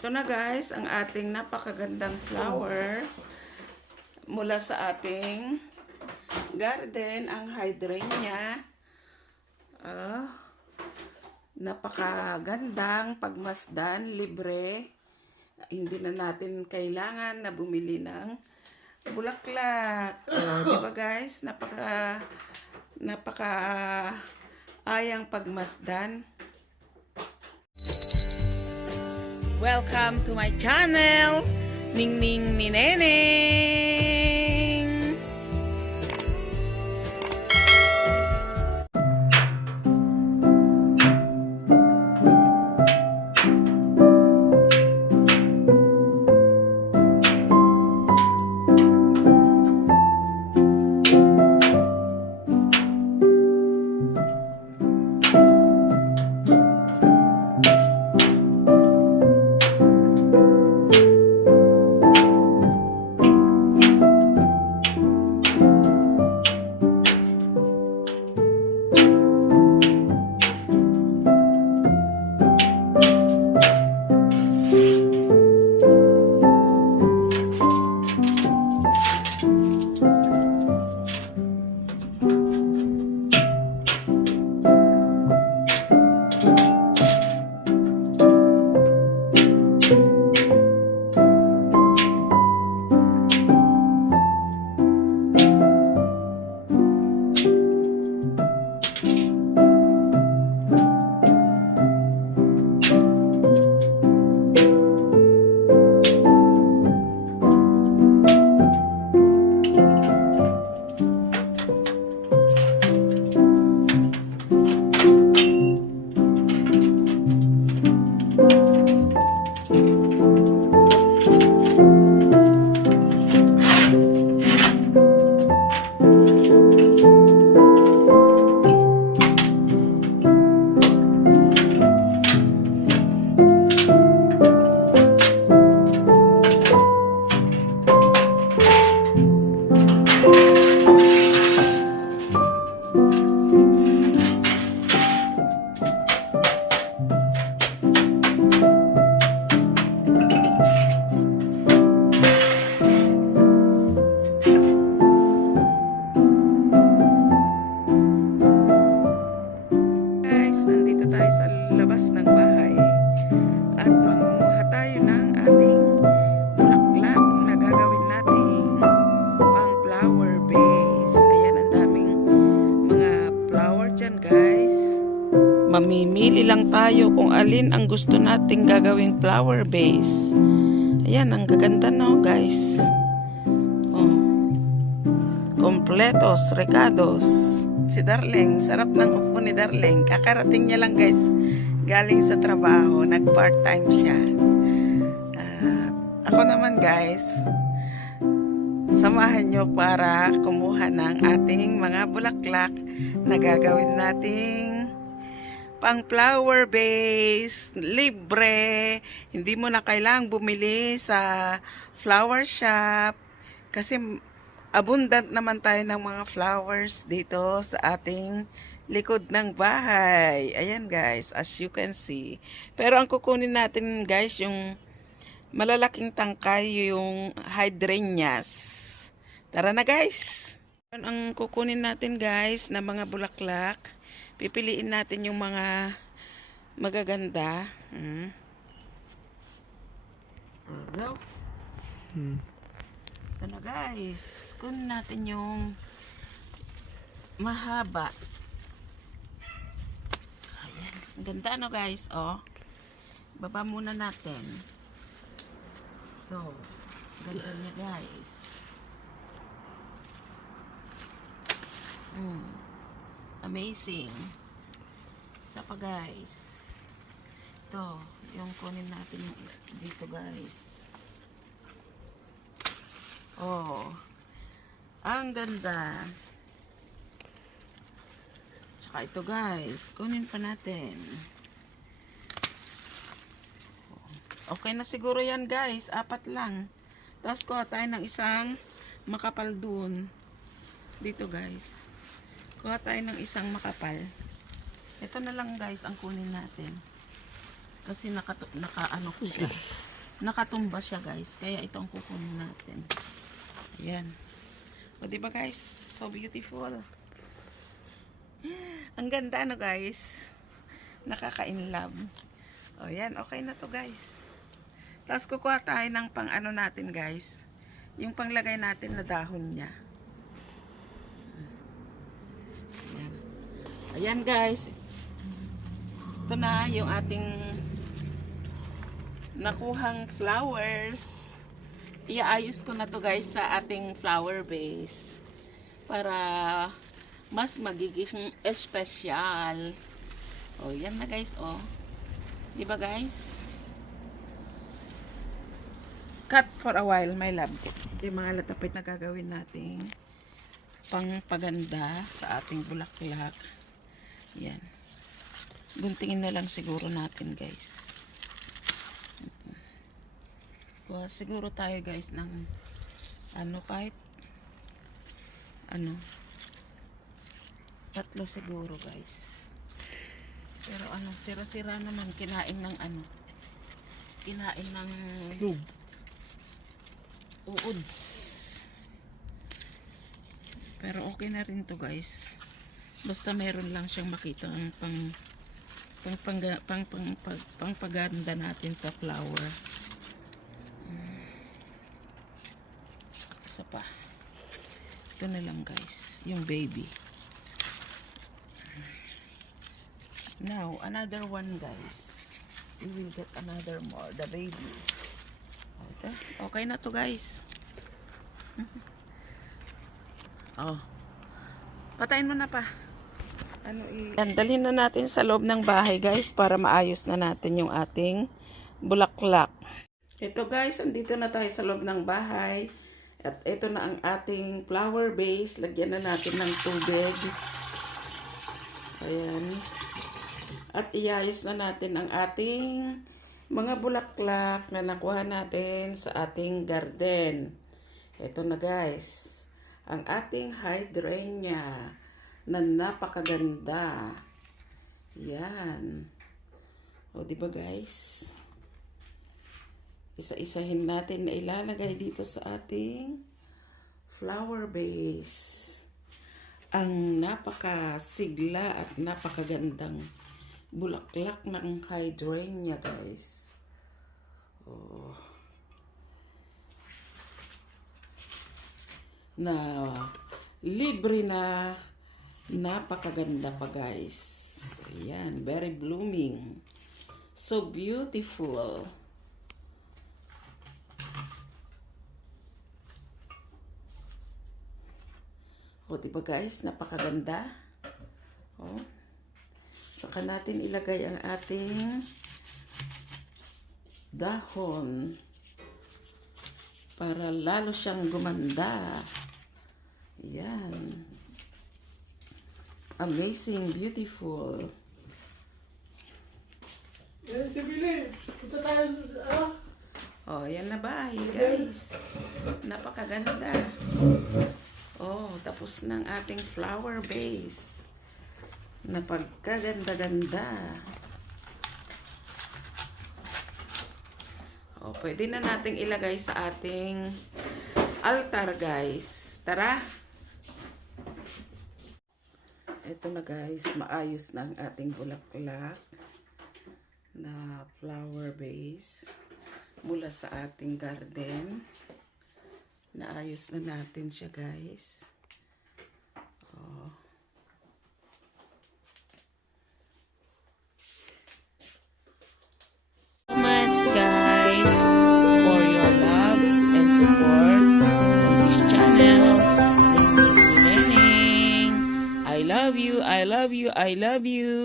Ito na guys, ang ating napakagandang flower mula sa ating garden, ang hydrangea. Napakagandang pagmasdan, libre. Hindi na natin kailangan na bumili ng bulaklak. Diba guys? Napaka ayang pagmasdan. Welcome to my channel, Ningning ni Neneng. Mamimili lang tayo kung alin ang gusto nating gagawing flower base. Ayan, ang gaganda no guys. Completos, recados. Si Darling, sarap ng upo ni Darling. Kakarating niya lang guys, galing sa trabaho. Nag-part-time siya. Ako naman guys, samahan nyo para kumuha ng ating mga bulaklak na gagawin nating pang flower base, libre. Hindi mo na kailangang bumili sa flower shop kasi abundant naman tayo ng mga flowers dito sa ating likod ng bahay. Ayan guys, as you can see. Pero ang kukunin natin guys, yung malalaking tangkay, yung hydrangeas. Tara na guys. Ang kukunin natin guys na mga bulaklak. Pipiliin natin yung mga magaganda. Go. Ito na guys. Kunin natin yung mahaba. Ayan. Ang ganda no guys. Oh. Baba muna natin. So, ganda niya guys. Amazing. Isa pa guys. Ito, yung kunin natin yung dito guys. Oh. Ang ganda. Tsaka ito guys, kunin pa natin. Okay na siguro yan guys, 4 lang. Tapos kuha tayo ng isang makapal dun. Dito guys. Kuha tayo ng isang makapal. Ito na lang guys ang kunin natin. Kasi naka ano ko siya. nakatumba siya guys. Kaya ito ang kukunin natin. Ayan. O diba guys? So beautiful. Ang ganda ano guys. Nakaka-inlove. O yan. Okay na to guys. Tapos kukuha tayo ng pang ano natin guys. Yung panglagay natin na dahon niya. Ayan. Ayan guys. Ito na yung ating nakuhang flowers. Iaayos ko na to guys sa ating flower vase para mas magiging espesyal. Oh, yan na guys, oh. 'Di ba guys? Cut for a while, my love. Yung mga latapit na gagawin nating pangpaganda sa ating bulaklak. Yan. Guntingin na lang siguro natin guys. Kuha siguro tayo guys ng ano kahit ano 3 siguro guys. Pero ano sira-sira naman kinain ng ano. Kinain ng uuds. Pero okay na rin to guys. Basta meron lang siyang makita ang pangpaganda natin sa flower. Isa pa. Ito na lang guys, yung baby. Now, another one guys. We will get another more, the baby. Okay na to guys. Oh. Patayin mo na pa. Dalhin na natin sa loob ng bahay guys para maayos na natin yung ating bulaklak. Ito guys, andito na tayo sa loob ng bahay. At ito na ang ating flower vase. Lagyan na natin ng tubig. Ayan. At iayos na natin ang ating mga bulaklak na nakuha natin sa ating garden. Ito na guys. Ang ating hydrangeia na napakaganda. Yan. O diba guys? Isa-isahin natin na ilalagay dito sa ating flower vase. Ang napakasigla at napakagandang bulaklak ng hydrangeia guys. Oh. Na libre na napakaganda pa guys. Ayan, very blooming. So beautiful. O diba guys, napakaganda. O. Saka natin ilagay ang ating dahon para lalo siyang gumanda. Yan. Amazing, beautiful. Yan si Billy. Punta tayo sa Oh, yan na bahay, guys. Napakaganda. Oh, tapos ng ating flower vase. Napagkaganda-ganda. Oh, pwede na nating ilagay sa ating altar, guys. Tara! Ito na guys, maayos na ang ating bulaklak na flower vase mula sa ating garden. Naayos na natin siya guys. Oh. So much guys for your love and support on this channel. I love you, I love you, I love you.